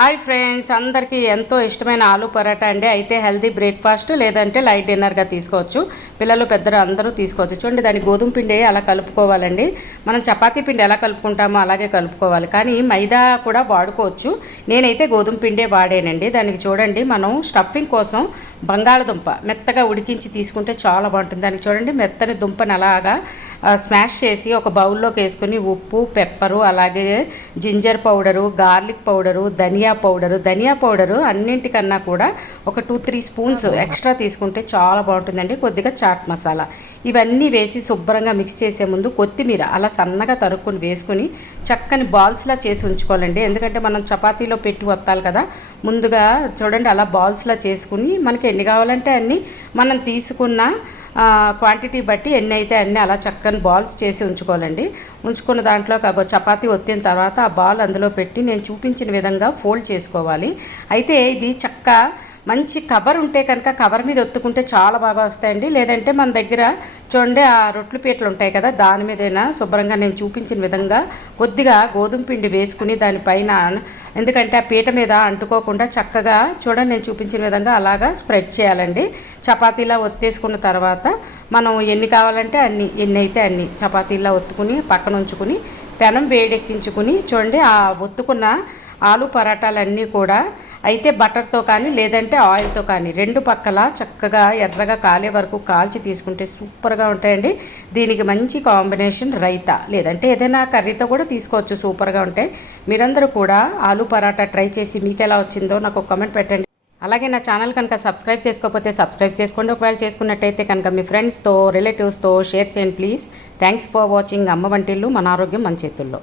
Hi friends, అందరికీ ఎంతో ఇష్టమైన ఆలు పరాటా అండి. అయితే హెల్తీ బ్రేక్ఫాస్ట్ లేదంటే లైట్ డిన్నర్గా తీసుకోవచ్చు. పిల్లలు పెద్దలు అందరూ తీసుకోవచ్చు. చూడండి, దాని గోధుమ పిండి అలా కలుపుకోవాలండి. మనం చపాతీ పిండి ఎలా కలుపుకుంటామో అలాగే కలుపుకోవాలి, కానీ మైదా కూడా వాడుకోవచ్చు. నేనైతే గోధుమ పిండే వాడానండి. దానికి చూడండి, మనం స్టఫింగ్ కోసం బంగాళదుంప మెత్తగా ఉడికించి తీసుకుంటే చాలా బాగుంటుంది. దానికి చూడండి, మెత్తని దుంపని అలాగా స్మాష్ చేసి ఒక బౌల్లోకి వేసుకుని ఉప్పు, పెప్పరు, అలాగే జింజర్ పౌడరు, గార్లిక్ పౌడరు, ధనియా పౌడరు అన్నింటికన్నా కూడా ఒక 2-3 స్పూన్స్ ఎక్స్ట్రా తీసుకుంటే చాలా బాగుంటుందండి. కొద్దిగా చాట్ మసాలా ఇవన్నీ వేసి శుభ్రంగా మిక్స్ చేసే ముందు కొత్తిమీర అలా సన్నగా తరుక్కుని వేసుకుని చక్కని బాల్స్లా చేసి ఉంచుకోవాలండి. ఎందుకంటే మనం చపాతీలో పెట్టి వత్తాలి కదా, ముందుగా చూడండి అలా బాల్స్లా చేసుకుని మనకి ఎన్ని కావాలంటే అన్నీ మనం తీసుకున్న క్వాంటిటీ బట్టి ఎన్ని అయితే అన్నీ అలా చక్కని బాల్స్ చేసి ఉంచుకోవాలండి. ఉంచుకున్న దాంట్లో చపాతీ ఒత్తిన తర్వాత ఆ బాల్ అందులో పెట్టి నేను చూపించిన విధంగా ఫోల్డ్ చేసుకోవాలి. అయితే ఇది మంచి కవర్ ఉంటే కనుక కవర్ మీద ఒత్తుకుంటే చాలా బాగా వస్తాయండి. లేదంటే మన దగ్గర చూడండి ఆ రొట్టెల పీటలు ఉంటాయి కదా, దాని మీదైనా శుభ్రంగా నేను చూపించిన విధంగా కొద్దిగా గోధుమ పిండి వేసుకుని దానిపైన, ఎందుకంటే ఆ పీట మీద అంటుకోకుండా చక్కగా చూడండి నేను చూపించిన విధంగా అలాగా స్ప్రెడ్ చేయాలండి. చపాతీలా ఒత్తేసుకున్న తర్వాత మనం ఎన్ని కావాలంటే ఎన్ని అయితే అన్ని చపాతీలా ఒత్తుకుని పక్కన ఉంచుకుని పెనం వేడెక్కించుకుని చూడండి ఆ ఒత్తుకున్న ఆలు పరాటాలన్నీ కూడా అయితే బటర్తో కానీ లేదంటే ఆయిల్తో కానీ రెండు పక్కల చక్కగా ఎర్రగా కాలే వరకు కాల్చి తీసుకుంటే సూపర్గా ఉంటాయండి. దీనికి మంచి కాంబినేషన్ రైతా లేదంటే ఏదైనా కర్రీతో కూడా తీసుకోవచ్చు, సూపర్గా ఉంటాయి. మీరందరూ కూడా ఆలు పరాటా ట్రై చేసి మీకు ఎలా వచ్చిందో నాకు ఒక కామెంట్ పెట్టండి. అలాగే నా ఛానల్ కనుక సబ్స్క్రైబ్ చేసుకోకపోతే సబ్స్క్రైబ్ చేసుకోండి. ఒకవేళ చేసుకున్నట్టయితే కనుక మీ ఫ్రెండ్స్తో రిలేటివ్స్తో షేర్ చేయండి ప్లీజ్. Thanks for watching. అమ్మ వంటిల్లు, మన ఆరోగ్యం మన చేతుల్లో.